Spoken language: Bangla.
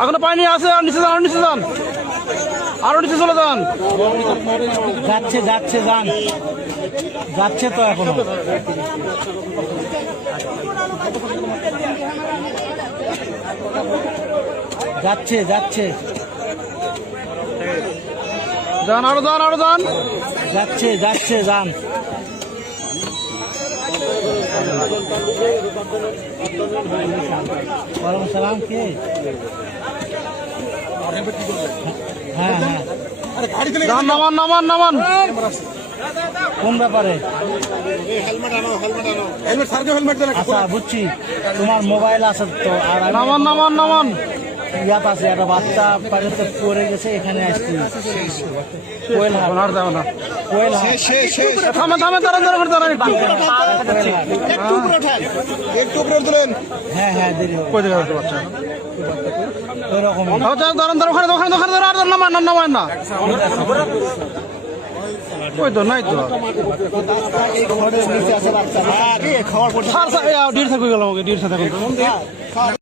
এখনো পানি আছে, আর নিচে যান, নিচে যান, আরো নিচে চলে যান। যাচ্ছে যাচ্ছে যান, যাচ্ছে তো এখনো। যাচ্ছে যাচ্ছে, যান, আরো যান, আরো যান। যাচ্ছে যাচ্ছে যান। ওয়ালাইকুম সালাম। কে? হ্যাঁ হ্যাঁ, যান, নামান, নামান, নামান। কোন ব্যাপারে? আচ্ছা বুঝছি, তোমার মোবাইল আছে তো। আর নামান, নামান, নামান। ইয়াত আছে, একটা বাচ্চা বাড়িতে পড়ে গেছে, এখানে আসছি। কোয়েল হাট, আর যাবো না। কোয়েল হাট। থামে, থামে, দাঁড়ান, দাঁড়ান, দাঁড়ান একটু। হ্যাঁ হ্যাঁ, দেরি হবে। কই দিকে যাচ্ছে বাচ্চা? ওই রকম। দাঁড়ান, দাঁড়ান, ওখানে, ওখানে, ওখানে, আর নামান না, নামান না। ওই তো নাই তো। নিচে আছে বাচ্চা, খাওয়ার পর ডির থাকবে গেল, আমাকে ডির সাথে।